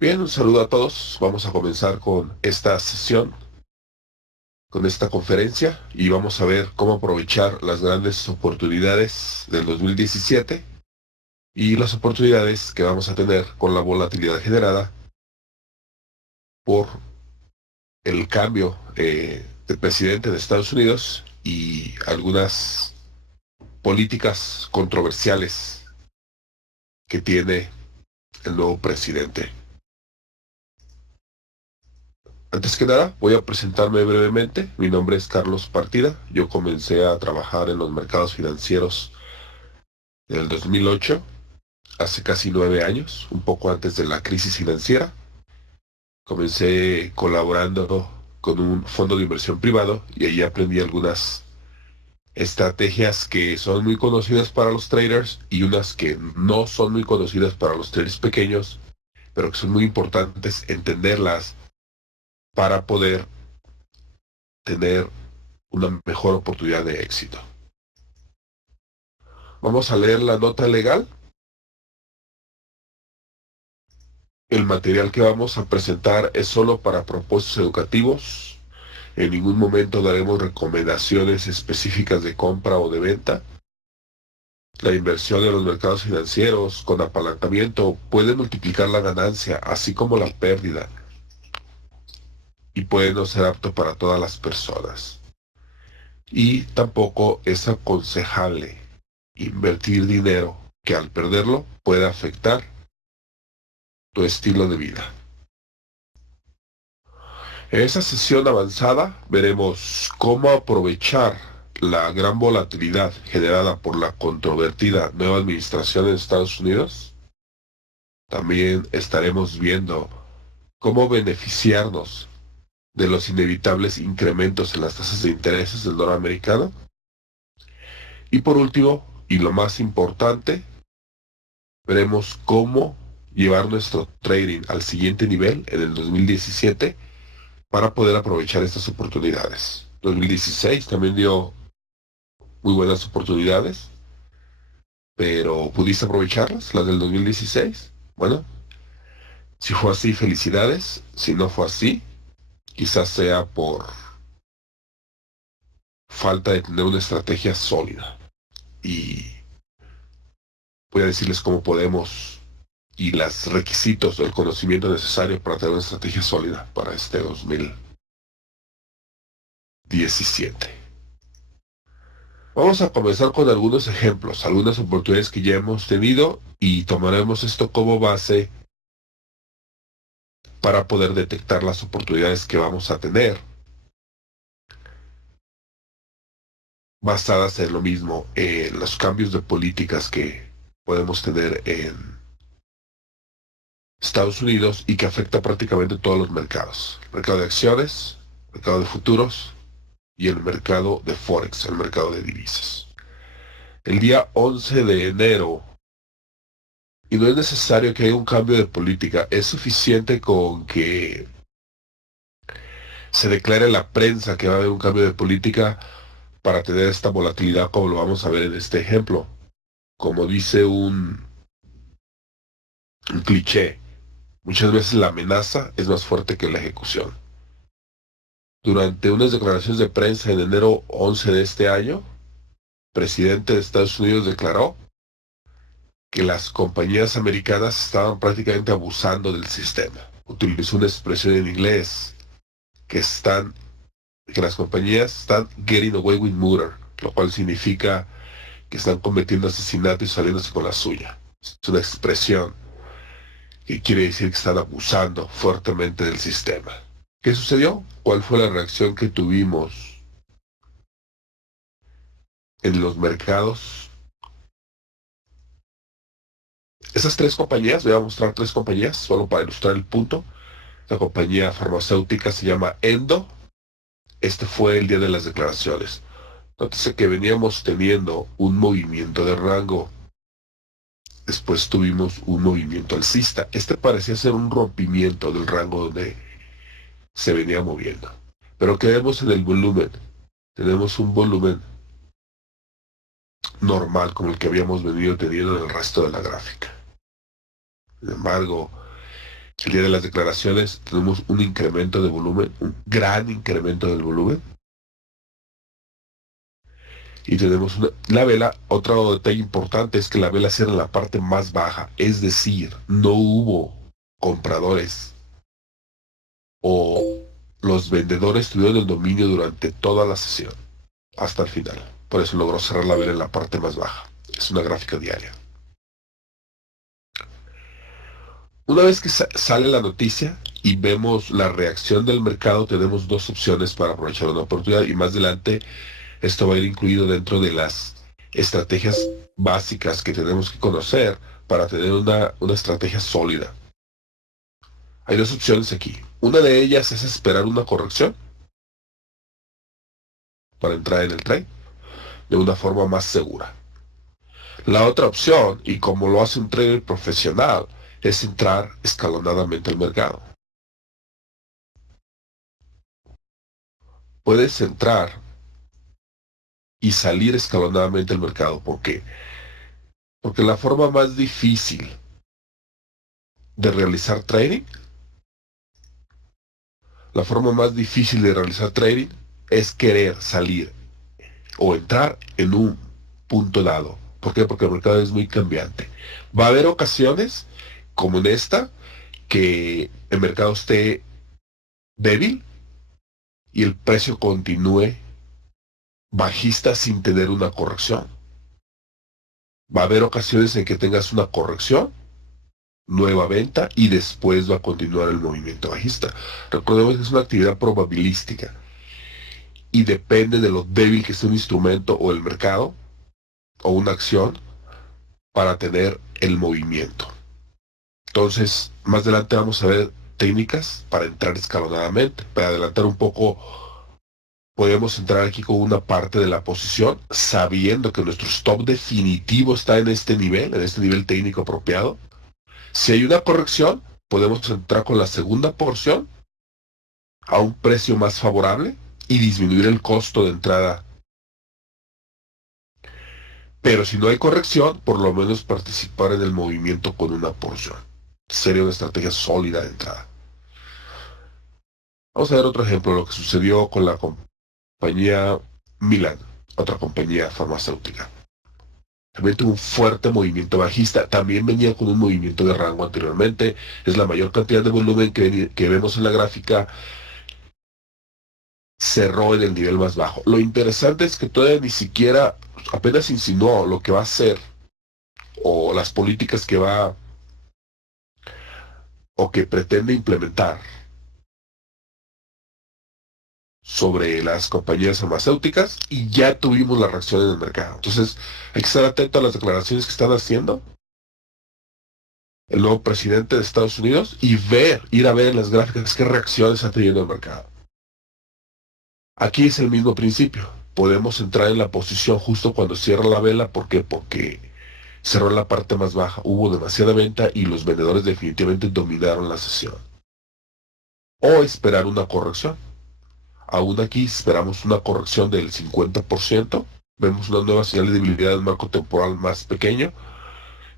Bien, un saludo a todos. Vamos a comenzar con esta sesión, con esta conferencia y vamos a ver cómo aprovechar las grandes oportunidades del 2017 y las oportunidades que vamos a tener con la volatilidad generada por el cambio del presidente de Estados Unidos y algunas políticas controversiales que tiene el nuevo presidente. Antes que nada, voy a presentarme brevemente. Mi nombre es Carlos Partida. Yo comencé a trabajar en los mercados financieros en el 2008, hace casi 9 años, un poco antes de la crisis financiera. Comencé colaborando con un fondo de inversión privado y ahí aprendí algunas estrategias que son muy conocidas para los traders y unas que no son muy conocidas para los traders pequeños, pero que son muy importantes entenderlas para poder tener una mejor oportunidad de éxito. Vamos a leer la nota legal. El material que vamos a presentar es solo para propósitos educativos. En ningún momento daremos recomendaciones específicas de compra o de venta. La inversión en los mercados financieros con apalancamiento puede multiplicar la ganancia, así como la pérdida, y puede no ser apto para todas las personas. Y tampoco es aconsejable invertir dinero que al perderlo puede afectar tu estilo de vida. En esta sesión avanzada veremos cómo aprovechar la gran volatilidad generada por la controvertida nueva administración en Estados Unidos. También estaremos viendo cómo beneficiarnos de los inevitables incrementos en las tasas de intereses del dólar americano. Y por último, y lo más importante, veremos cómo llevar nuestro trading al siguiente nivel en el 2017 para poder aprovechar estas oportunidades. 2016 también dio muy buenas oportunidades, pero ¿pudiste aprovecharlas, las del 2016? Bueno, si fue así, felicidades. Si no fue así, quizás sea por falta de tener una estrategia sólida. Y voy a decirles cómo podemos y los requisitos del conocimiento necesario para tener una estrategia sólida para este 2017. Vamos a comenzar con algunos ejemplos, algunas oportunidades que ya hemos tenido y tomaremos esto como base para poder detectar las oportunidades que vamos a tener, basadas en lo mismo, en los cambios de políticas que podemos tener en Estados Unidos y que afecta prácticamente todos los mercados. El mercado de acciones, el mercado de futuros y el mercado de Forex, el mercado de divisas. El día 11 de enero, y no es necesario que haya un cambio de política, es suficiente con que se declare en la prensa que va a haber un cambio de política para tener esta volatilidad como lo vamos a ver en este ejemplo. Como dice un cliché, muchas veces la amenaza es más fuerte que la ejecución. Durante unas declaraciones de prensa en enero 11 de este año, el presidente de Estados Unidos declaró que las compañías americanas estaban prácticamente abusando del sistema. Utilizó una expresión en inglés que que las compañías están getting away with murder, lo cual significa que están cometiendo asesinato y saliéndose con la suya. Es una expresión que quiere decir que están abusando fuertemente del sistema. ¿Qué sucedió? ¿Cuál fue la reacción que tuvimos en los mercados? Esas tres compañías, voy a mostrar tres compañías, solo para ilustrar el punto. La compañía farmacéutica se llama Endo. Este fue el día de las declaraciones. Nótese que veníamos teniendo un movimiento de rango. Después tuvimos un movimiento alcista. Este parecía ser un rompimiento del rango donde se venía moviendo. Pero ¿qué vemos en el volumen? Tenemos un volumen normal como el que habíamos venido teniendo en el resto de la gráfica. Sin embargo, El día de las declaraciones tenemos un incremento de volumen, un gran incremento del volumen. Y tenemos la vela, otro detalle importante es que la vela cierra en la parte más baja, es decir, no hubo compradores o los vendedores tuvieron el dominio durante toda la sesión, hasta el final. Por eso logró cerrar la vela en la parte más baja. Es una gráfica diaria. Una vez que sale la noticia y vemos la reacción del mercado, tenemos dos opciones para aprovechar una oportunidad y más adelante esto va a ir incluido dentro de las estrategias básicas que tenemos que conocer para tener una estrategia sólida. Hay dos opciones aquí. Una de ellas es esperar una corrección para entrar en el trade de una forma más segura. La otra opción, y como lo hace un trader profesional, es entrar escalonadamente al mercado. Puedes entrar y salir escalonadamente al mercado. ¿Por qué? Porque la forma más difícil de realizar trading, la forma más difícil de realizar trading es querer salir o entrar en un punto dado. ¿Por qué? Porque el mercado es muy cambiante. Va a haber ocasiones, como en esta, que el mercado esté débil y el precio continúe bajista sin tener una corrección. Va a haber ocasiones en que tengas una corrección, nueva venta y después va a continuar el movimiento bajista. Recordemos que es una actividad probabilística y depende de lo débil que esté un instrumento o el mercado o una acción para tener el movimiento. Entonces, más adelante vamos a ver técnicas para entrar escalonadamente. Para adelantar un poco, podemos entrar aquí con una parte de la posición, sabiendo que nuestro stop definitivo está en este nivel técnico apropiado. Si hay una corrección, podemos entrar con la segunda porción a un precio más favorable y disminuir el costo de entrada. Pero si no hay corrección, por lo menos participar en el movimiento con una porción. Sería una estrategia sólida de entrada. Vamos a ver otro ejemplo, lo que sucedió con la compañía Milan, otra compañía farmacéutica. También tuvo un fuerte movimiento bajista, también venía con un movimiento de rango anteriormente, es la mayor cantidad de volumen que vemos en la gráfica, cerró en el nivel más bajo. Lo interesante es que todavía ni siquiera, apenas insinuó lo que va a hacer, o las políticas que va, o que pretende implementar sobre las compañías farmacéuticas y ya tuvimos la reacción en el mercado. Entonces, hay que estar atento a las declaraciones que están haciendo el nuevo presidente de Estados Unidos y ir a ver en las gráficas qué reacciones está teniendo el mercado. Aquí es el mismo principio. Podemos entrar en la posición justo cuando cierra la vela. ¿Por qué? Porque cerró en la parte más baja. Hubo demasiada venta y los vendedores definitivamente dominaron la sesión. O esperar una corrección. Aún aquí esperamos una corrección del 50%. Vemos una nueva señal de debilidad del marco temporal más pequeño,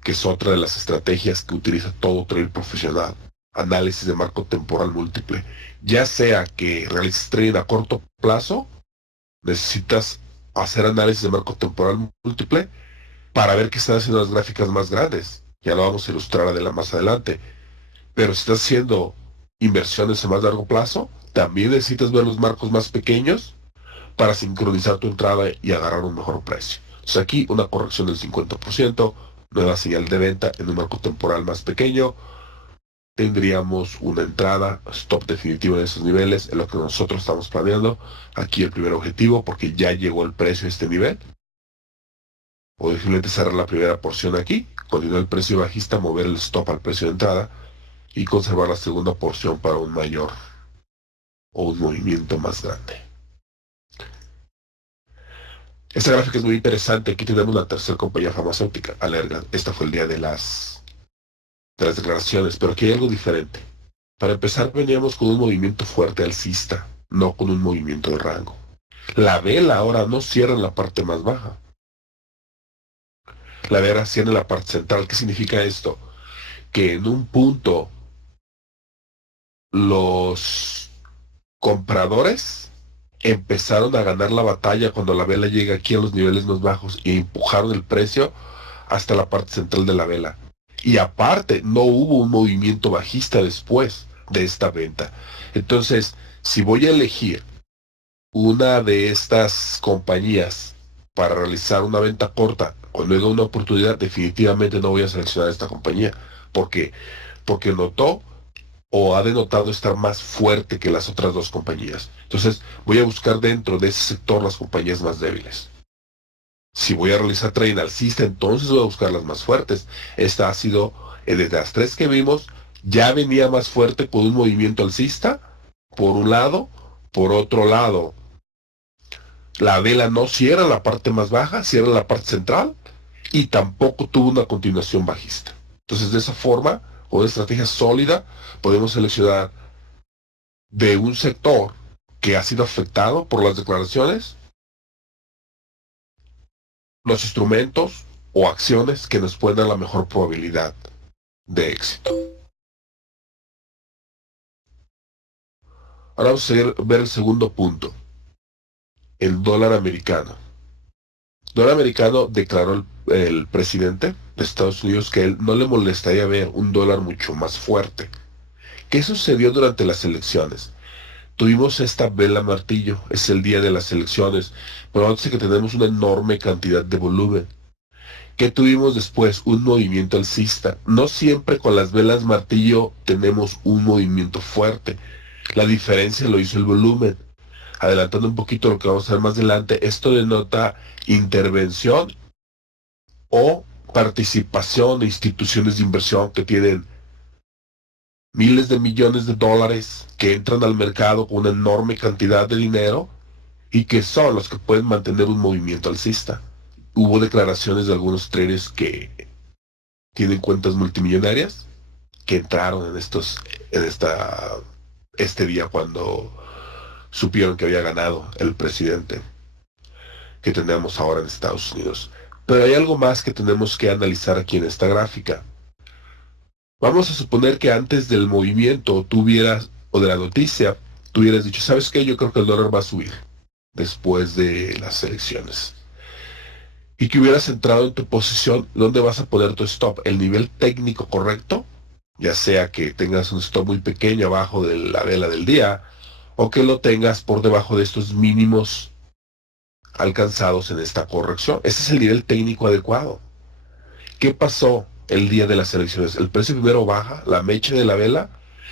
que es otra de las estrategias que utiliza todo trader profesional. Análisis de marco temporal múltiple. Ya sea que realices trading a corto plazo, necesitas hacer análisis de marco temporal múltiple para ver qué están haciendo las gráficas más grandes. Ya lo vamos a ilustrar más adelante. Pero si estás haciendo inversiones a más largo plazo, también necesitas ver los marcos más pequeños para sincronizar tu entrada y agarrar un mejor precio. Entonces aquí una corrección del 50%, nueva señal de venta en un marco temporal más pequeño, tendríamos una entrada, stop definitivo en esos niveles, en lo que nosotros estamos planeando. Aquí el primer objetivo, porque ya llegó el precio a este nivel. O simplemente cerrar la primera porción aquí, continuar el precio bajista, mover el stop al precio de entrada y conservar la segunda porción para un mayor o un movimiento más grande. Esta gráfica es muy interesante. Aquí tenemos la tercera compañía farmacéutica, Allergan. Esta fue el día de las declaraciones, pero aquí hay algo diferente. Para empezar, veníamos con un movimiento fuerte alcista, no con un movimiento de rango. La vela ahora no cierra en la parte más baja. La vela cierra en la parte central. ¿Qué significa esto? Que en un punto los compradores empezaron a ganar la batalla cuando la vela llega aquí a los niveles más bajos y empujaron el precio hasta la parte central de la vela. Y aparte, no hubo un movimiento bajista después de esta venta. Entonces, si voy a elegir una de estas compañías para realizar una venta corta cuando haya una oportunidad, definitivamente no voy a seleccionar esta compañía. ¿Por qué? Porque notó o ha denotado estar más fuerte que las otras dos compañías. Entonces, voy a buscar dentro de ese sector las compañías más débiles. Si voy a realizar trading alcista, entonces voy a buscar las más fuertes. Esta ha sido, desde las tres que vimos, ya venía más fuerte con un movimiento alcista, por un lado. Por otro lado, la vela no cierra la parte más baja, cierra la parte central, y tampoco tuvo una continuación bajista. Entonces, de esa forma, con una estrategia sólida, podemos seleccionar de un sector que ha sido afectado por las declaraciones, los instrumentos o acciones que nos pueden dar la mejor probabilidad de éxito. Ahora vamos a ver el segundo punto, el dólar americano. El dólar americano declaró el presidente de Estados Unidos que él no le molestaría ver un dólar mucho más fuerte. ¿Qué sucedió durante las elecciones? Tuvimos esta vela martillo, es el día de las elecciones, pero antes que tenemos una enorme cantidad de volumen. ¿Qué tuvimos después? Un movimiento alcista. No siempre con las velas martillo tenemos un movimiento fuerte. La diferencia lo hizo el volumen. Adelantando un poquito lo que vamos a ver más adelante, esto denota intervención o participación de instituciones de inversión que tienen miles de millones de dólares, que entran al mercado con una enorme cantidad de dinero y que son los que pueden mantener un movimiento alcista. Hubo declaraciones de algunos traders que tienen cuentas multimillonarias que entraron este día cuando supieron que había ganado el presidente que tenemos ahora en Estados Unidos. Pero hay algo más que tenemos que analizar aquí en esta gráfica. Vamos a suponer que antes del movimiento o de la noticia, tú hubieras dicho, ¿sabes qué? Yo creo que el dólar va a subir después de las elecciones. Y que hubieras entrado en tu posición, ¿dónde vas a poner tu stop? ¿El nivel técnico correcto? Ya sea que tengas un stop muy pequeño abajo de la vela del día, o que lo tengas por debajo de estos mínimos alcanzados en esta corrección. Ese es el nivel técnico adecuado. ¿Qué pasó el día de las elecciones? El precio primero baja, la mecha de la vela,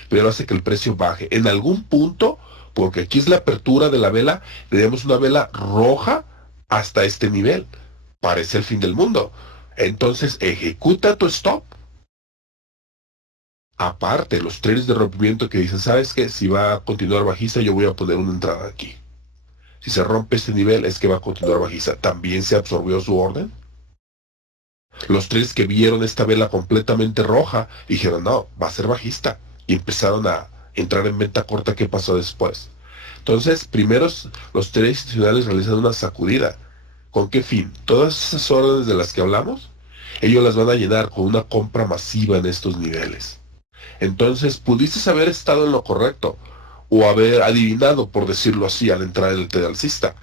pero hace que el precio baje. En algún punto, porque aquí es la apertura de la vela, tenemos una vela roja hasta este nivel. Parece el fin del mundo. Entonces, ejecuta tu stop. Aparte, los traders de rompimiento que dicen, ¿sabes qué? Si va a continuar bajista, yo voy a poner una entrada aquí. Si se rompe este nivel, es que va a continuar bajista. ¿También se absorbió su orden? Los traders que vieron esta vela completamente roja dijeron, no, va a ser bajista. Y empezaron a entrar en venta corta. ¿Qué pasó después? Entonces, primero los traders institucionales realizan una sacudida. ¿Con qué fin? Todas esas órdenes de las que hablamos, ellos las van a llenar con una compra masiva en estos niveles. Entonces, pudiste haber estado en lo correcto, o haber adivinado, por decirlo así, al entrar en el trade alcista,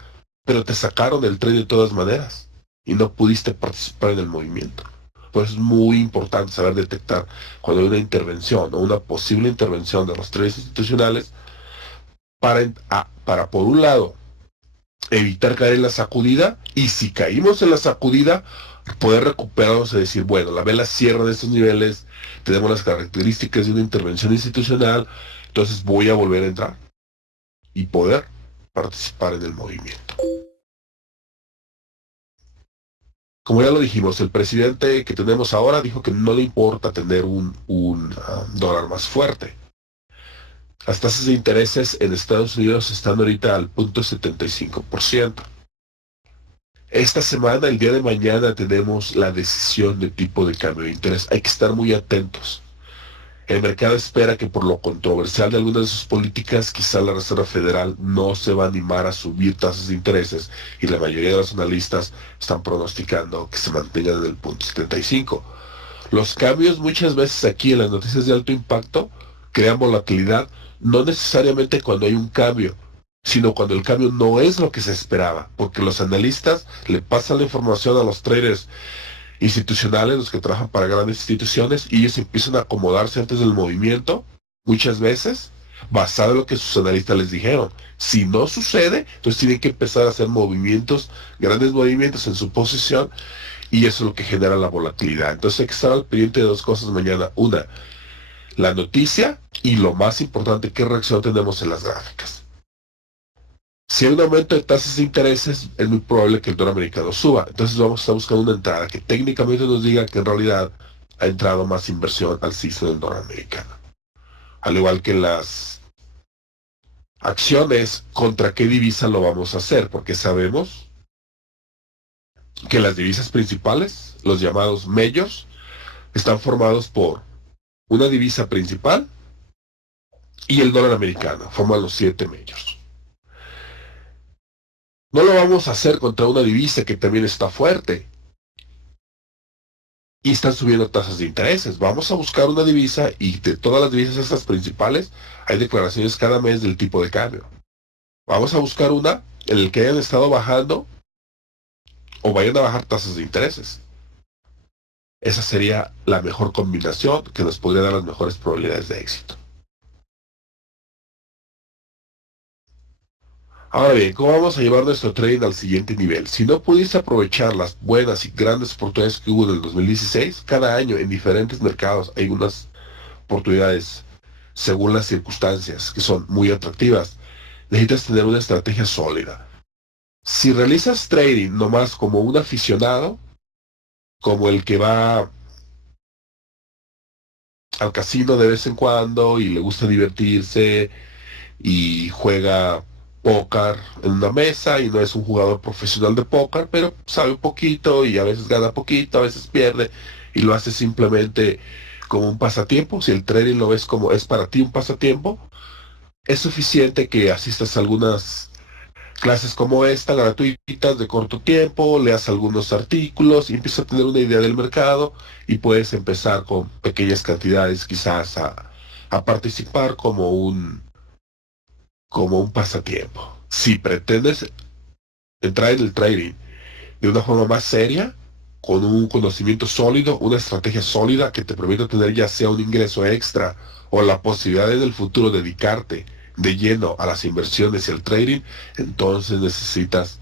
pero te sacaron del trade de todas maneras, y no pudiste participar en el movimiento. Pues es muy importante saber detectar cuando hay una intervención, o una posible intervención de los traders institucionales, para por un lado, evitar caer en la sacudida, y si caímos en la sacudida, poder recuperarnos y decir, bueno, la vela cierra en estos niveles, tenemos las características de una intervención institucional, entonces voy a volver a entrar y poder participar en el movimiento. Como ya lo dijimos, el presidente que tenemos ahora dijo que no le importa tener un dólar más fuerte. Las tasas de intereses en Estados Unidos están ahorita al 0.75%. Esta semana, el día de mañana, tenemos la decisión de tipo de cambio de interés. Hay que estar muy atentos. El mercado espera que por lo controversial de algunas de sus políticas, quizá la Reserva Federal no se va a animar a subir tasas de intereses y la mayoría de los analistas están pronosticando que se mantengan en el 0.75. Los cambios muchas veces aquí en las noticias de alto impacto crean volatilidad no necesariamente cuando hay un cambio, sino cuando el cambio no es lo que se esperaba, porque los analistas le pasan la información a los traders institucionales, los que trabajan para grandes instituciones, y ellos empiezan a acomodarse antes del movimiento, muchas veces, basado en lo que sus analistas les dijeron. Si no sucede, entonces tienen que empezar a hacer movimientos, grandes movimientos en su posición, y eso es lo que genera la volatilidad. Entonces hay que estar al pendiente de dos cosas mañana. Una, la noticia, y lo más importante, qué reacción tenemos en las gráficas. Si hay un aumento de tasas de intereses, es muy probable que el dólar americano suba. Entonces vamos a estar buscando una entrada que técnicamente nos diga que en realidad ha entrado más inversión alcista del dólar americano. Al igual que las acciones, ¿contra qué divisa lo vamos a hacer? Porque sabemos que las divisas principales, los llamados majors, están formados por una divisa principal y el dólar americano. Forman los 7 majors. No lo vamos a hacer contra una divisa que también está fuerte y están subiendo tasas de intereses. Vamos a buscar una divisa, y de todas las divisas estas principales hay declaraciones cada mes del tipo de cambio. Vamos a buscar una en la que hayan estado bajando o vayan a bajar tasas de intereses. Esa sería la mejor combinación que nos podría dar las mejores probabilidades de éxito. Ahora bien, ¿cómo vamos a llevar nuestro trading al siguiente nivel? Si no pudiste aprovechar las buenas y grandes oportunidades que hubo en el 2016, cada año en diferentes mercados hay unas oportunidades según las circunstancias que son muy atractivas. Necesitas tener una estrategia sólida. Si realizas trading nomás como un aficionado, como el que va al casino de vez en cuando y le gusta divertirse y juega póker en una mesa y no es un jugador profesional de póker, pero sabe un poquito y a veces gana poquito, a veces pierde, y lo hace simplemente como un pasatiempo. Si el trading lo ves como es para ti un pasatiempo, es suficiente que asistas a algunas clases como esta, gratuitas, de corto tiempo, leas algunos artículos y empiezas a tener una idea del mercado, y puedes empezar con pequeñas cantidades quizás a participar como un pasatiempo. Si pretendes entrar en el trading de una forma más seria, con un conocimiento sólido, una estrategia sólida que te permita tener ya sea un ingreso extra o la posibilidad en el futuro de dedicarte de lleno a las inversiones y al trading, entonces necesitas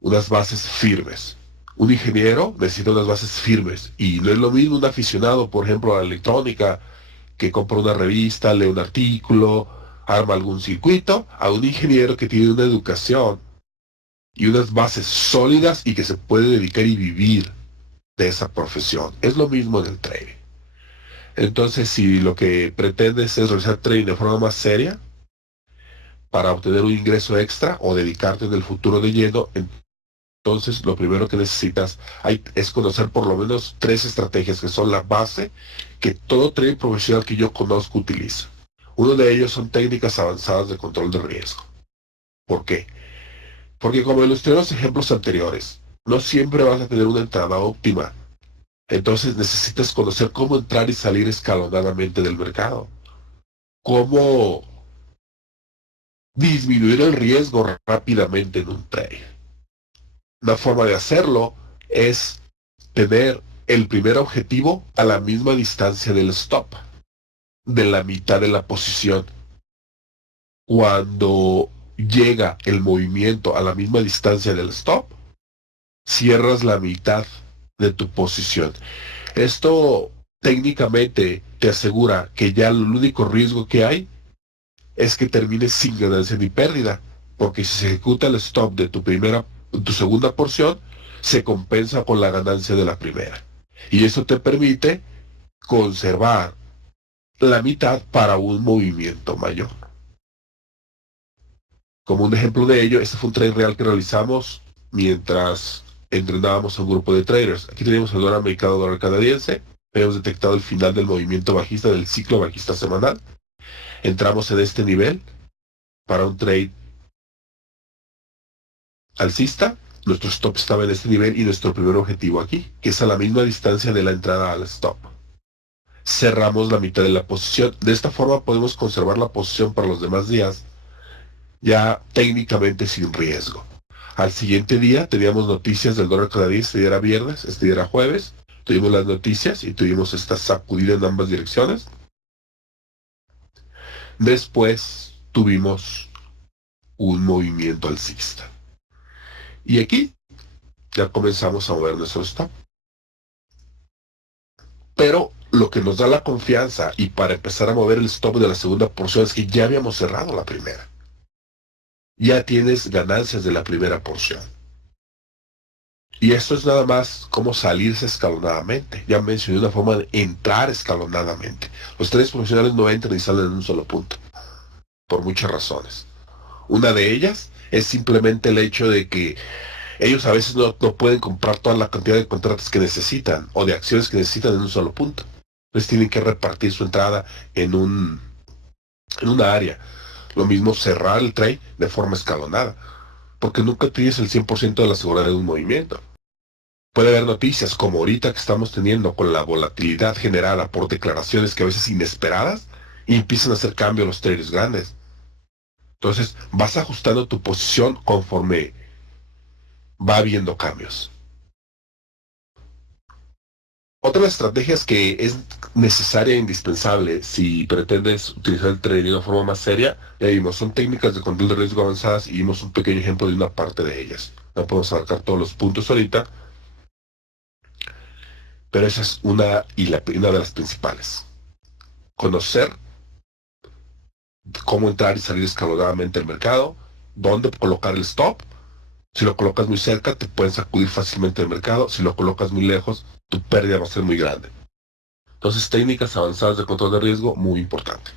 unas bases firmes. Un ingeniero necesita unas bases firmes, y no es lo mismo un aficionado, por ejemplo, a la electrónica, que compra una revista, lee un artículo, arma algún circuito, a un ingeniero que tiene una educación y unas bases sólidas y que se puede dedicar y vivir de esa profesión. Es lo mismo en el trading. Entonces, si lo que pretendes es realizar trading de forma más seria para obtener un ingreso extra o dedicarte en el futuro de lleno, entonces lo primero que necesitas es conocer por lo menos 3 estrategias que son la base que todo trader profesional que yo conozco utiliza. Uno de ellos son técnicas avanzadas de control de riesgo. ¿Por qué? Porque como ilustré en los ejemplos anteriores, no siempre vas a tener una entrada óptima. Entonces necesitas conocer cómo entrar y salir escalonadamente del mercado. Cómo disminuir el riesgo rápidamente en un trade. Una forma de hacerlo es tener el primer objetivo a la misma distancia del stop, de la mitad de la posición. Cuando llega el movimiento a la misma distancia del stop, cierras la mitad de tu posición. Esto técnicamente te asegura que ya el único riesgo que hay es que termines sin ganancia ni pérdida, porque si se ejecuta el stop de tu segunda porción, se compensa con la ganancia de la primera. Y eso te permite conservar la mitad para un movimiento mayor. Como un ejemplo de ello, este fue un trade real que realizamos mientras entrenábamos a un grupo de traders. Aquí tenemos el dólar americano, dólar canadiense. Hemos detectado el final del movimiento bajista, del ciclo bajista semanal. Entramos en este nivel para un trade alcista. Nuestro stop estaba en este nivel y nuestro primer objetivo aquí, que es a la misma distancia de la entrada al stop. cerramos la mitad de la posición. De esta forma podemos conservar la posición para los demás días, ya técnicamente sin riesgo. Al siguiente día teníamos noticias del dólar canadiense, este día era viernes, este día era jueves, tuvimos las noticias y tuvimos esta sacudida en ambas direcciones. Después tuvimos un movimiento alcista. Y aquí ya comenzamos a mover nuestro stop. Pero lo que nos da la confianza y para empezar a mover el stop de la segunda porción es que ya habíamos cerrado la primera. Ya tienes ganancias de la primera porción. Y esto es nada más como salirse escalonadamente. Ya mencioné una forma de entrar escalonadamente. Los traders profesionales no entran y salen en un solo punto, por muchas razones. Una de ellas es simplemente el hecho de que ellos a veces no pueden comprar toda la cantidad de contratos que necesitan o de acciones que necesitan en un solo punto. Entonces tienen que repartir su entrada en una área. Lo mismo cerrar el trade de forma escalonada, porque nunca tienes el 100% de la seguridad de un movimiento. Puede haber noticias como ahorita que estamos teniendo con la volatilidad generada por declaraciones que a veces inesperadas y empiezan a hacer cambio los traders grandes. Entonces vas ajustando tu posición conforme va habiendo cambios. Otra de las estrategias que es necesaria e indispensable si pretendes utilizar el trading de una forma más seria, ya vimos, son técnicas de control de riesgo avanzadas y vimos un pequeño ejemplo de una parte de ellas. No podemos abarcar todos los puntos ahorita, pero esa es una de las principales. Conocer cómo entrar y salir escalonadamente del mercado, dónde colocar el stop. Si lo colocas muy cerca, te pueden sacudir fácilmente del mercado. Si lo colocas muy lejos, tu pérdida va a ser muy grande. Entonces, técnicas avanzadas de control de riesgo, muy importante.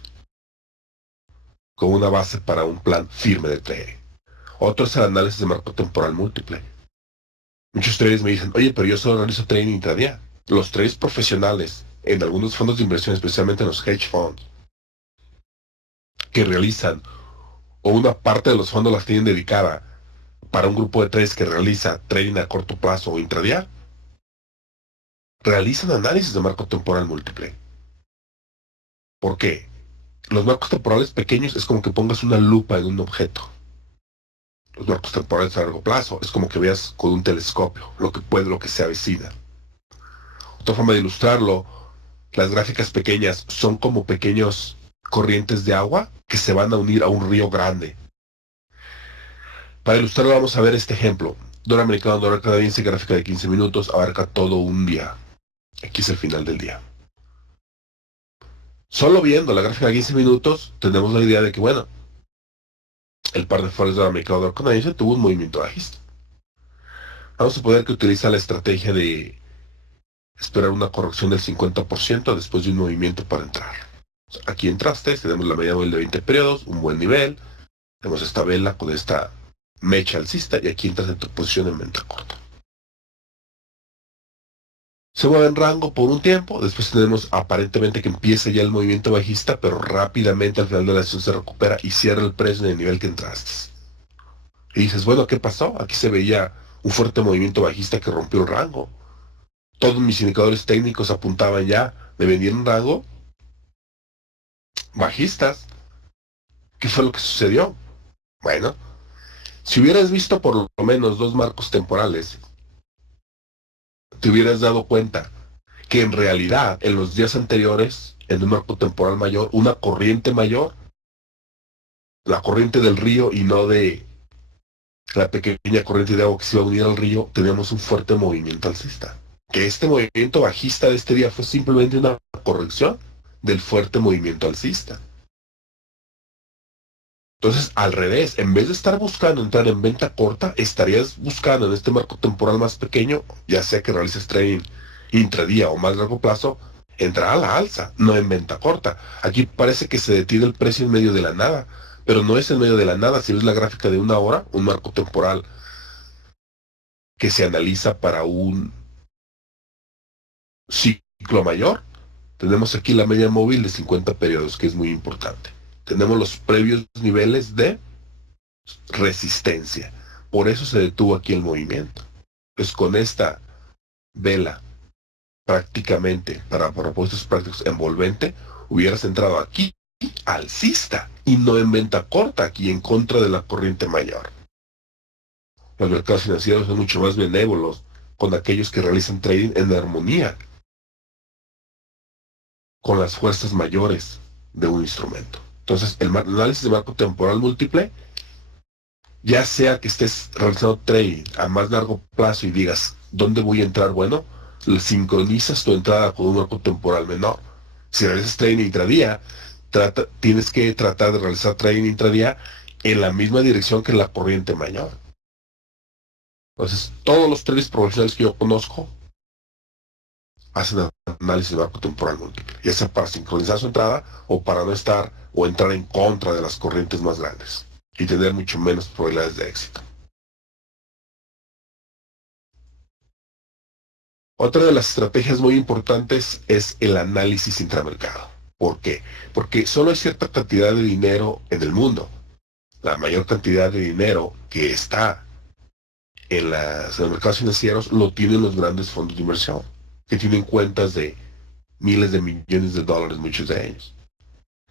Como una base para un plan firme de trading. Otro es el análisis de marco temporal múltiple. Muchos traders me dicen, oye, pero yo solo analizo trading intradía. Los traders profesionales, en algunos fondos de inversión, especialmente en los hedge funds, que realizan, o una parte de los fondos las tienen dedicada para un grupo de traders que realiza trading a corto plazo o intradía, realizan análisis de marco temporal múltiple. ¿Por qué? Los marcos temporales pequeños es como que pongas una lupa en un objeto. Los marcos temporales a largo plazo es como que veas con un telescopio lo que se avecina. Otra forma de ilustrarlo, las gráficas pequeñas son como pequeños corrientes de agua que se van a unir a un río grande. Para ilustrarlo vamos a ver este ejemplo. Dólar americano, dólar canadiense, gráfica de 15 minutos, abarca todo un día. Aquí es el final del día. Solo viendo la gráfica de 15 minutos, tenemos la idea de que, bueno, el par de forex dólar americano, dólar canadiense tuvo un movimiento bajista. Vamos a poder que utiliza la estrategia de esperar una corrección del 50% después de un movimiento para entrar. Aquí entraste, tenemos la media móvil de 20 periodos, un buen nivel, tenemos esta vela con esta mecha alcista y aquí entras en tu posición en venta corta. Se mueve en rango por un tiempo, después tenemos aparentemente que empieza ya el movimiento bajista, pero rápidamente al final de la sesión se recupera y cierra el precio en el nivel que entraste. Y dices, bueno, ¿qué pasó? Aquí se veía un fuerte movimiento bajista que rompió el rango. Todos mis indicadores técnicos apuntaban ya de venir en rango bajistas. ¿Qué fue lo que sucedió? Bueno, si hubieras visto por lo menos dos marcos temporales, te hubieras dado cuenta que en realidad en los días anteriores, en un marco temporal mayor, una corriente mayor, la corriente del río y no de la pequeña corriente de agua que se iba a unir al río, teníamos un fuerte movimiento alcista. Que este movimiento bajista de este día fue simplemente una corrección del fuerte movimiento alcista. Entonces, al revés, en vez de estar buscando entrar en venta corta, estarías buscando en este marco temporal más pequeño, ya sea que realices trading intradía o más largo plazo, entrar a la alza, no en venta corta. Aquí parece que se detiene el precio en medio de la nada, pero no es en medio de la nada. Si ves la gráfica de una hora, un marco temporal que se analiza para un ciclo mayor, tenemos aquí la media móvil de 50 periodos, que es muy importante. Tenemos los previos niveles de resistencia. Por eso se detuvo aquí el movimiento. Pues con esta vela prácticamente para propósitos prácticos envolvente, hubieras entrado aquí alcista y no en venta corta, aquí en contra de la corriente mayor. Los mercados financieros son mucho más benévolos con aquellos que realizan trading en armonía con las fuerzas mayores de un instrumento. Entonces, el análisis de marco temporal múltiple, ya sea que estés realizando trading a más largo plazo y digas, ¿dónde voy a entrar? Bueno, sincronizas tu entrada con un marco temporal menor. Si realizas trading intradía, tienes que tratar de realizar trading intradía en la misma dirección que la corriente mayor. Entonces, todos los traders profesionales que yo conozco hacen análisis de marco temporal múltiple, ya sea para sincronizar su entrada o para no estar o entrar en contra de las corrientes más grandes y tener mucho menos probabilidades de éxito. Otra de las estrategias muy importantes es el análisis intramercado. ¿Por qué? Porque solo hay cierta cantidad de dinero en el mundo. La mayor cantidad de dinero que está en los mercados financieros lo tienen los grandes fondos de inversión, que tienen cuentas de miles de millones de dólares, muchos de ellos.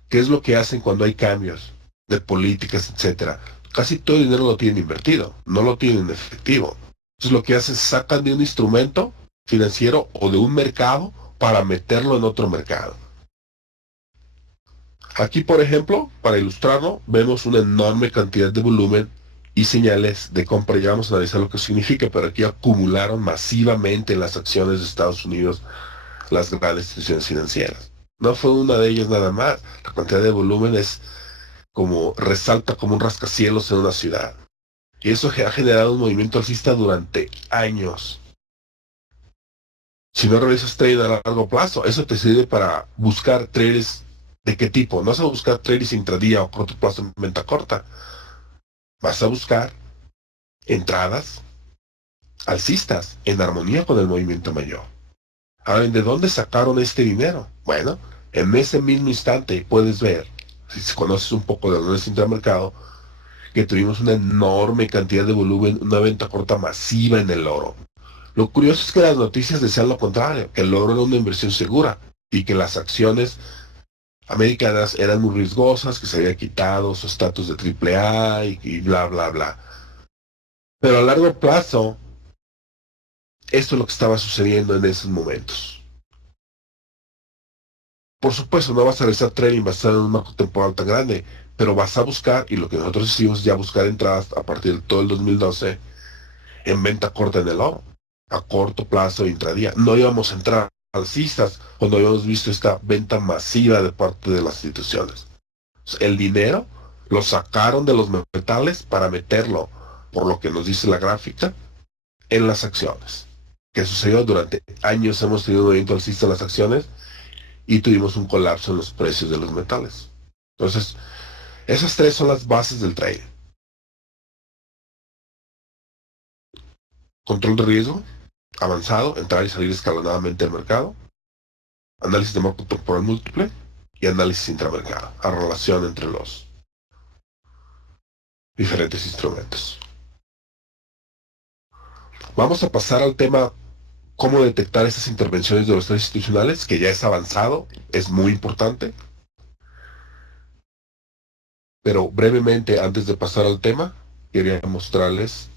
¿Qué es lo que hacen cuando hay cambios de políticas, etcétera? Casi todo el dinero lo tienen invertido, no lo tienen en efectivo. Entonces lo que hacen es sacan de un instrumento financiero o de un mercado para meterlo en otro mercado. Aquí, por ejemplo, para ilustrarlo, vemos una enorme cantidad de volumen y señales de compra. Ya vamos a analizar lo que significa, pero aquí acumularon masivamente en las acciones de Estados Unidos las grandes instituciones financieras. No fue una de ellas nada más. La cantidad de volumen es como resalta como un rascacielos en una ciudad. Y eso ha generado un movimiento alcista durante años. Si no realizas trading a largo plazo, eso te sirve para buscar traders de qué tipo. No vas a buscar traders intradía o corto plazo en venta corta. Vas a buscar entradas alcistas en armonía con el movimiento mayor. Ahora, ¿de dónde sacaron este dinero? Bueno, en ese mismo instante puedes ver, si conoces un poco de análisis intermercado, que tuvimos una enorme cantidad de volumen, una venta corta masiva en el oro. Lo curioso es que las noticias decían lo contrario, que el oro era una inversión segura y que las acciones americanas eran muy riesgosas, que se había quitado su estatus de AAA y bla, bla, bla. Pero a largo plazo, esto es lo que estaba sucediendo en esos momentos. Por supuesto, no vas a realizar trading basado en un marco temporal tan grande, pero vas a buscar, y lo que nosotros hicimos ya buscar entradas a partir de todo el 2012 en venta corta en el oro, a corto plazo, intradía. No íbamos a entrar alcistas cuando habíamos visto esta venta masiva de parte de las instituciones. El dinero lo sacaron de los metales para meterlo, por lo que nos dice la gráfica, en las acciones. Que sucedió durante años, hemos tenido un movimiento alcista en las acciones y tuvimos un colapso en los precios de los metales. Entonces, esas tres son las bases del trading. Control de riesgo avanzado, entrar y salir escalonadamente del mercado, análisis de marco temporal múltiple y análisis intramercado, a relación entre los diferentes instrumentos. Vamos a pasar al tema cómo detectar estas intervenciones de los traders institucionales, que ya es avanzado, es muy importante. Pero brevemente, antes de pasar al tema, quería mostrarles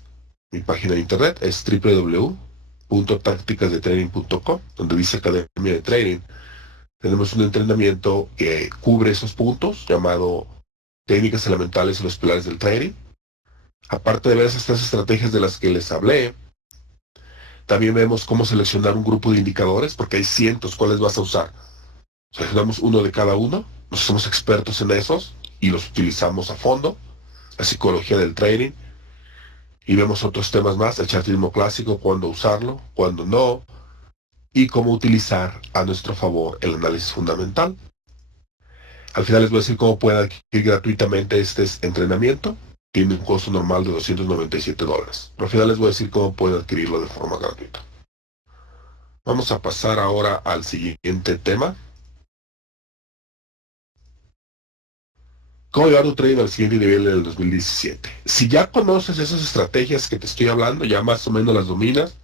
mi página de internet, es www.tácticasdetrading.com, donde dice Academia de Trading. Tenemos un entrenamiento que cubre esos puntos, llamado Técnicas Elementales y los Pilares del Trading. Aparte de ver esas tres estrategias de las que les hablé, también vemos cómo seleccionar un grupo de indicadores, porque hay cientos, ¿cuáles vas a usar? Seleccionamos uno de cada uno, nos somos expertos en esos y los utilizamos a fondo. La psicología del trading, y vemos otros temas más, el chartismo clásico, cuándo usarlo, cuándo no, y cómo utilizar a nuestro favor el análisis fundamental. Al final les voy a decir cómo pueden adquirir gratuitamente este entrenamiento. Tiene un costo normal de $297. Pero al final les voy a decir cómo pueden adquirirlo de forma gratuita. Vamos a pasar ahora al siguiente tema. ¿Cómo llevar tu trading al siguiente nivel en el 2017? Si ya conoces esas estrategias que te estoy hablando, ya más o menos las dominas,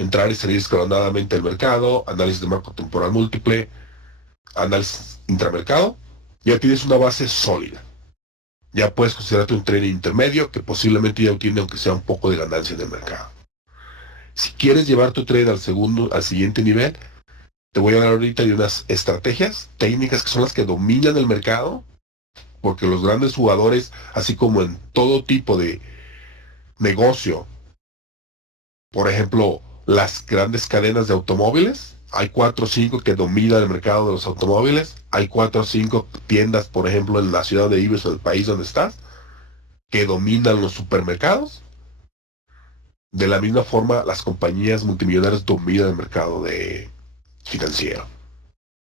entrar y salir escalonadamente del mercado, análisis de marco temporal múltiple, análisis intramercado, ya tienes una base sólida. Ya puedes considerarte un trader intermedio que posiblemente ya obtiene aunque sea un poco de ganancia en el mercado. Si quieres llevar tu trade al siguiente nivel, te voy a hablar ahorita de unas estrategias técnicas que son las que dominan el mercado, porque los grandes jugadores, así como en todo tipo de negocio, por ejemplo, las grandes cadenas de automóviles, hay 4 o 5 que dominan el mercado de los automóviles, hay 4 o 5 tiendas, por ejemplo, en la ciudad donde vives o en el país donde estás, que dominan los supermercados. De la misma forma, las compañías multimillonarias dominan el mercado financiero.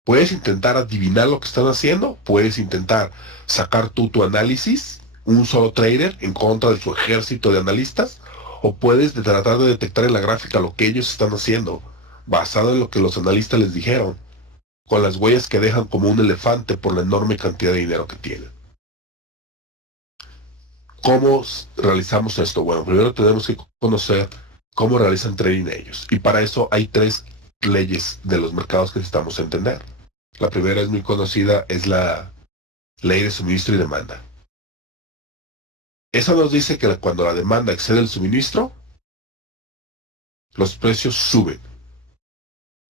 Puedes intentar adivinar lo que están haciendo, puedes intentar sacar tú tu análisis, un solo trader en contra de su ejército de analistas, o puedes tratar de detectar en la gráfica lo que ellos están haciendo, basado en lo que los analistas les dijeron, con las huellas que dejan como un elefante por la enorme cantidad de dinero que tienen. ¿Cómo realizamos esto? Bueno, primero tenemos que conocer cómo realizan trading ellos. Y para eso hay 3 leyes de los mercados que necesitamos entender. La primera es muy conocida, es la ley de suministro y demanda. Esa nos dice que cuando la demanda excede el suministro, los precios suben.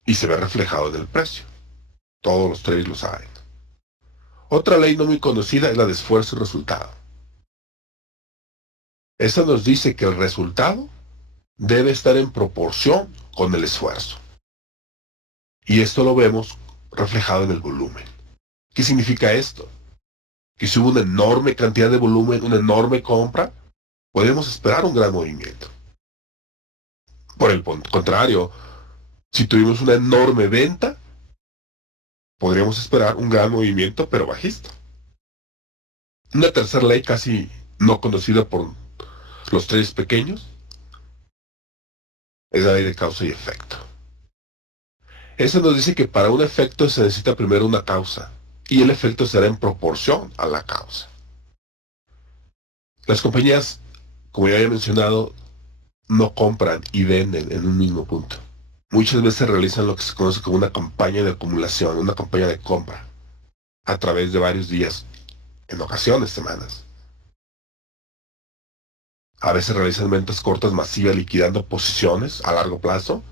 Y se ve reflejado en el precio. Todos los traders lo saben. Otra ley no muy conocida es la de esfuerzo y resultado. Esa nos dice que el resultado debe estar en proporción con el esfuerzo. Y esto lo vemos reflejado en el volumen. ¿Qué significa esto? Que si hubo una enorme cantidad de volumen, una enorme compra, podemos esperar un gran movimiento. Por el contrario, si tuvimos una enorme venta, podríamos esperar un gran movimiento, pero bajista. Una tercera ley casi no conocida por los traders pequeños es la ley de causa y efecto. Eso nos dice que para un efecto se necesita primero una causa, y el efecto será en proporción a la causa. Las compañías, como ya he mencionado, no compran y venden en un mismo punto. Muchas veces realizan lo que se conoce como una campaña de acumulación, una campaña de compra, a través de varios días, en ocasiones semanas. A veces realizan ventas cortas masivas liquidando posiciones a largo plazo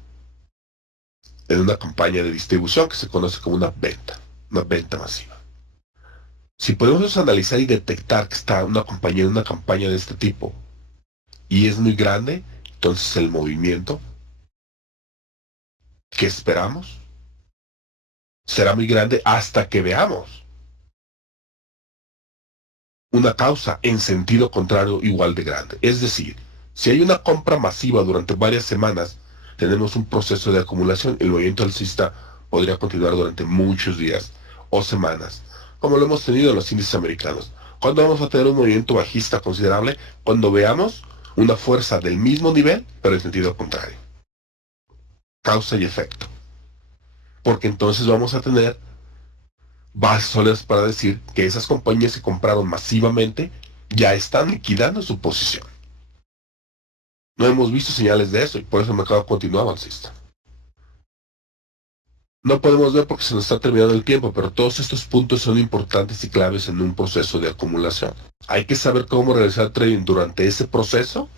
en una campaña de distribución que se conoce como una venta masiva. Si podemos analizar y detectar que está una compañía en una campaña de este tipo y es muy grande, entonces el movimiento que esperamos será muy grande hasta que veamos una causa en sentido contrario igual de grande. Es decir, si hay una compra masiva durante varias semanas, tenemos un proceso de acumulación. El movimiento alcista podría continuar durante muchos días o semanas, como lo hemos tenido en los índices americanos. ¿Cuándo vamos a tener un movimiento bajista considerable? Cuando veamos una fuerza del mismo nivel, pero en sentido contrario. Causa y efecto. Porque entonces vamos a tener bases sólidas para decir que esas compañías que compraron masivamente ya están liquidando su posición. No hemos visto señales de eso y por eso el mercado continúa alcista. No podemos ver porque se nos está terminando el tiempo, pero todos estos puntos son importantes y claves en un proceso de acumulación. Hay que saber cómo realizar trading durante ese proceso.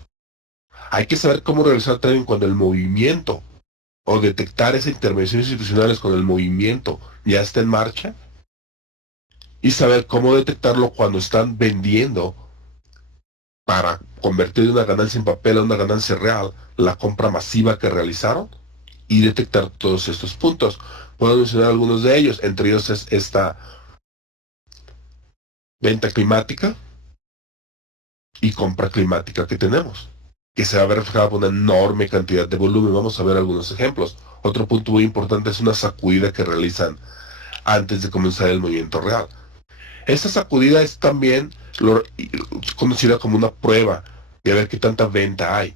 Hay que saber cómo realizar trading cuando el movimiento o detectar esas intervenciones institucionales cuando el movimiento ya está en marcha. Y saber cómo detectarlo cuando están vendiendo para convertir una ganancia en papel a una ganancia real la compra masiva que realizaron y detectar todos estos puntos. Puedo mencionar algunos de ellos, entre ellos es esta venta climática y compra climática que tenemos, que se va a ver reflejada por una enorme cantidad de volumen. Vamos a ver algunos ejemplos. Otro punto muy importante es una sacudida que realizan antes de comenzar el movimiento real. Esta sacudida es también conocida como una prueba de ver qué tanta venta hay,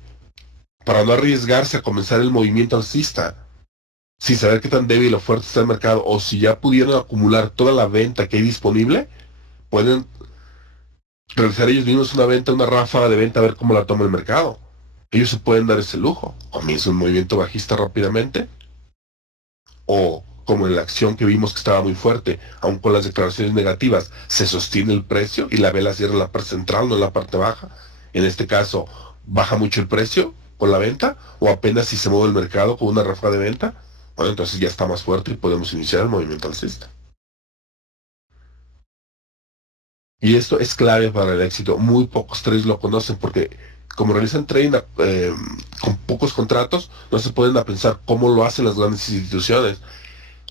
para no arriesgarse a comenzar el movimiento alcista sin saber qué tan débil o fuerte está el mercado, o si ya pudieron acumular toda la venta que hay disponible, pueden realizar ellos mismos una venta, una ráfaga de venta, a ver cómo la toma el mercado. Ellos se pueden dar ese lujo. Comienza un movimiento bajista rápidamente, o como en la acción que vimos que estaba muy fuerte, aun con las declaraciones negativas, se sostiene el precio y la vela cierra en la parte central, no en la parte baja. En este caso, baja mucho el precio con la venta, o apenas si se mueve el mercado con una ráfaga de venta, bueno, entonces ya está más fuerte y podemos iniciar el movimiento alcista. Y esto es clave para el éxito. Muy pocos traders lo conocen porque como realizan trading con pocos contratos, no se pueden a pensar cómo lo hacen las grandes instituciones,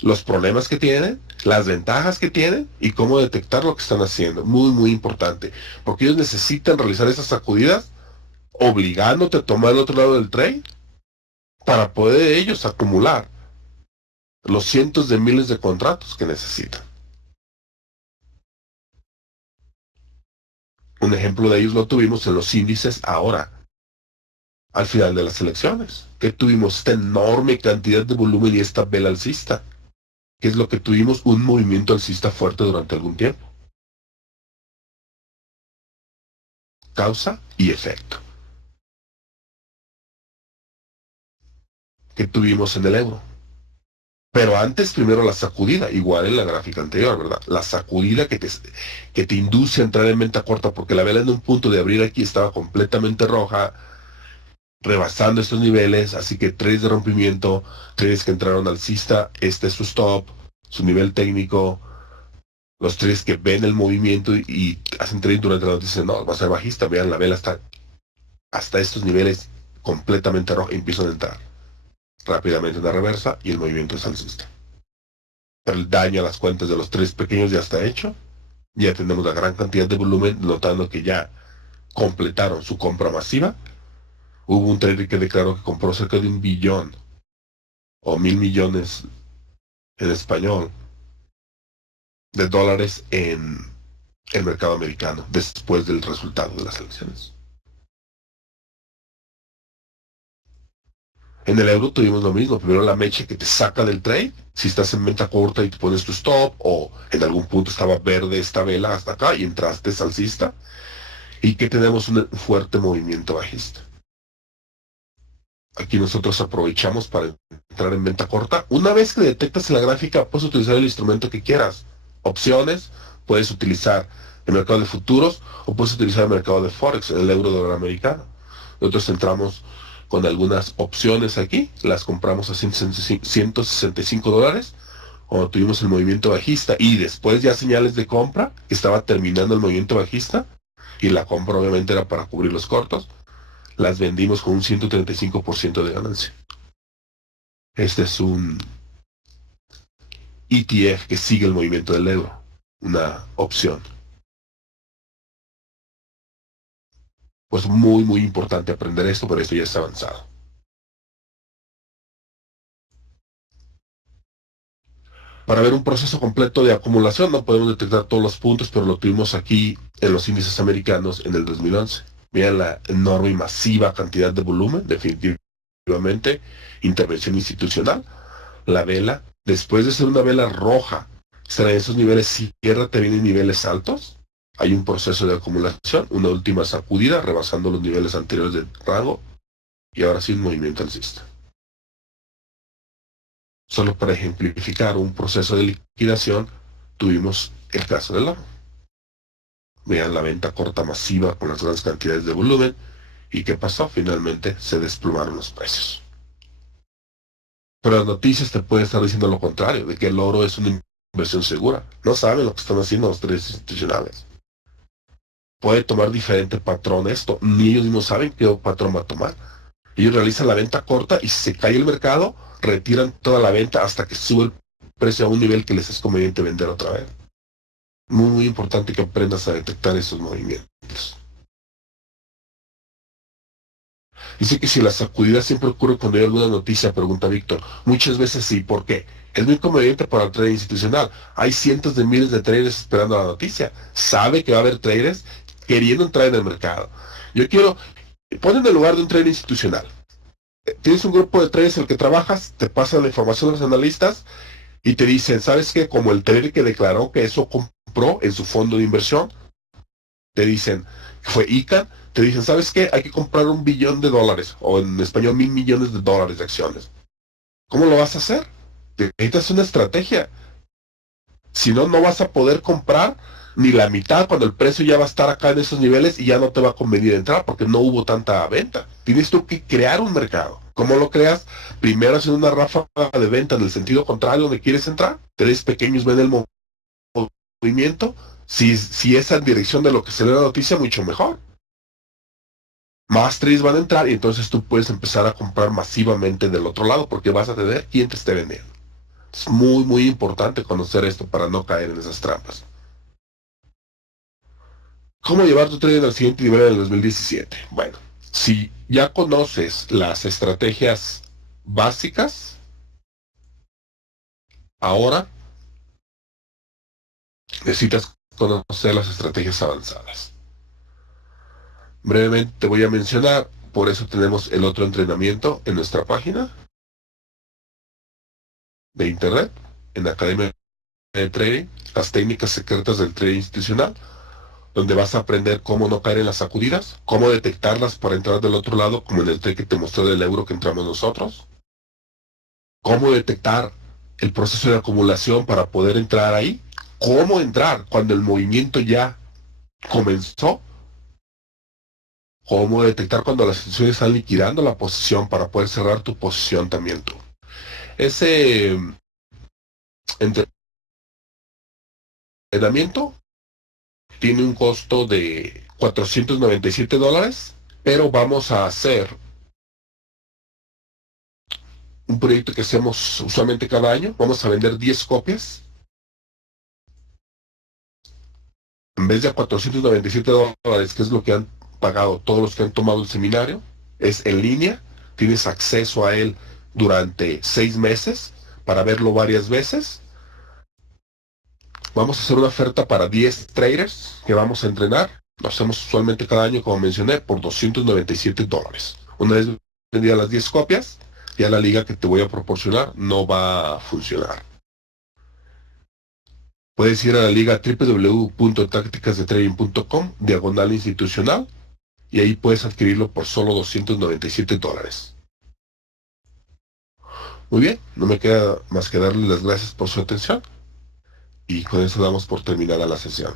los problemas que tienen, las ventajas que tienen y cómo detectar lo que están haciendo. Muy, muy importante. Porque ellos necesitan realizar esas sacudidas obligándote a tomar el otro lado del trade para poder ellos acumular los cientos de miles de contratos que necesitan. Un ejemplo de ellos lo tuvimos en los índices ahora, al final de las elecciones, que tuvimos esta enorme cantidad de volumen y esta vela alcista, que es lo que tuvimos un movimiento alcista fuerte durante algún tiempo. Causa y efecto. Que tuvimos en el euro. Pero antes, primero la sacudida, igual en la gráfica anterior, ¿verdad? La sacudida que te induce a entrar en venta corta, porque la vela en un punto de abrir aquí estaba completamente roja, rebasando estos niveles, así que trades de rompimiento, trades que entraron alcista, este es su stop, su nivel técnico, los trades que ven el movimiento y hacen trading durante la noche, dicen, no, va a ser bajista, vean, la vela está hasta estos niveles completamente roja, y empiezan a entrar rápidamente en la reversa y el movimiento es alcista. Pero el daño a las cuentas de los tres pequeños ya está hecho, ya tenemos la gran cantidad de volumen, notando que ya completaron su compra masiva. Hubo un trader que declaró que compró cerca de 1 billón o 1.000 millones en español de dólares en el mercado americano después del resultado de las elecciones. En el euro tuvimos lo mismo, primero la mecha que te saca del trade, si estás en venta corta y te pones tu stop, o en algún punto estaba verde esta vela hasta acá y entraste alcista, y que tenemos un fuerte movimiento bajista. Aquí nosotros aprovechamos para entrar en venta corta. Una vez que detectas en la gráfica, puedes utilizar el instrumento que quieras. Opciones, puedes utilizar el mercado de futuros o puedes utilizar el mercado de Forex, el euro dólar americano. Nosotros entramos con algunas opciones aquí, las compramos a $165 cuando tuvimos el movimiento bajista y después ya señales de compra, que estaba terminando el movimiento bajista y la compra obviamente era para cubrir los cortos, las vendimos con un 135% de ganancia. Este es un ETF que sigue el movimiento del euro, una opción. Pues muy, muy importante aprender esto, pero esto ya está avanzado. Para ver un proceso completo de acumulación, no podemos detectar todos los puntos, pero lo tuvimos aquí en los índices americanos en el 2011. Vean la enorme y masiva cantidad de volumen, definitivamente, intervención institucional. La vela, después de ser una vela roja, estar en esos niveles, cierra también en niveles altos. Hay un proceso de acumulación, una última sacudida, rebasando los niveles anteriores del rango, y ahora sí un movimiento alcista. Solo para ejemplificar un proceso de liquidación, tuvimos el caso del oro. Vean la venta corta masiva con las grandes cantidades de volumen. ¿Y qué pasó? Finalmente se desplomaron los precios. Pero las noticias te pueden estar diciendo lo contrario, de que el oro es una inversión segura. No saben lo que están haciendo los traders institucionales. Puede tomar diferente patrón esto. Ni ellos mismos saben qué patrón va a tomar. Ellos realizan la venta corta y si se cae el mercado, retiran toda la venta hasta que sube el precio a un nivel que les es conveniente vender otra vez. Muy, muy importante que aprendas a detectar esos movimientos. Dice que si la sacudida siempre ocurre cuando hay alguna noticia, pregunta Víctor. Muchas veces sí, ¿por qué? Es muy conveniente para el trading institucional. Hay cientos de miles de traders esperando la noticia. Sabe que va a haber traders queriendo entrar en el mercado. Yo quiero, ponen en el lugar de un trader institucional. Tienes un grupo de traders en el que trabajas, te pasan la información a los analistas y te dicen, ¿sabes qué? Como el trader que declaró que eso compró en su fondo de inversión, te dicen, fue ICA, te dicen, ¿sabes qué? Hay que comprar $1 billón, o en español $1.000 millones de acciones. ¿Cómo lo vas a hacer? Necesitas una estrategia. Si no, no vas a poder comprar ni la mitad cuando el precio ya va a estar acá en esos niveles y ya no te va a convenir entrar porque no hubo tanta venta. Tienes tú que crear un mercado. ¿Cómo lo creas? Primero haciendo una ráfaga de venta en el sentido contrario donde quieres entrar. Tres pequeños ven el movimiento. Si es en dirección de lo que se lee la noticia, mucho mejor. Más tres van a entrar y entonces tú puedes empezar a comprar masivamente del otro lado porque vas a tener quien te esté vendiendo. Es muy, muy importante conocer esto para no caer en esas trampas. ¿Cómo llevar tu trading al siguiente nivel en el 2017? Bueno, si ya conoces las estrategias básicas, ahora necesitas conocer las estrategias avanzadas. Brevemente te voy a mencionar, por eso tenemos el otro entrenamiento en nuestra página de internet, en la Academia de Trading, las técnicas secretas del trading institucional, donde vas a aprender cómo no caer en las sacudidas, cómo detectarlas para entrar del otro lado, como en el trade que te mostré del euro que entramos nosotros, cómo detectar el proceso de acumulación para poder entrar ahí, cómo entrar cuando el movimiento ya comenzó, cómo detectar cuando las instituciones están liquidando la posición para poder cerrar tu posición también tú. Ese entrenamiento tiene un costo de $497, pero vamos a hacer un proyecto que hacemos usualmente cada año. Vamos a vender 10 copias. En vez de $497, que es lo que han pagado todos los que han tomado el seminario, es en línea. Tienes acceso a él durante 6 meses para verlo varias veces. Vamos a hacer una oferta para 10 traders que vamos a entrenar. Lo hacemos usualmente cada año, como mencioné, por $297. Una vez vendidas las 10 copias, ya la liga que te voy a proporcionar no va a funcionar. Puedes ir a la liga www.tácticasdetrading.com/institucional y ahí puedes adquirirlo por solo $297. Muy bien, no me queda más que darles las gracias por su atención y con eso damos por terminada la sesión.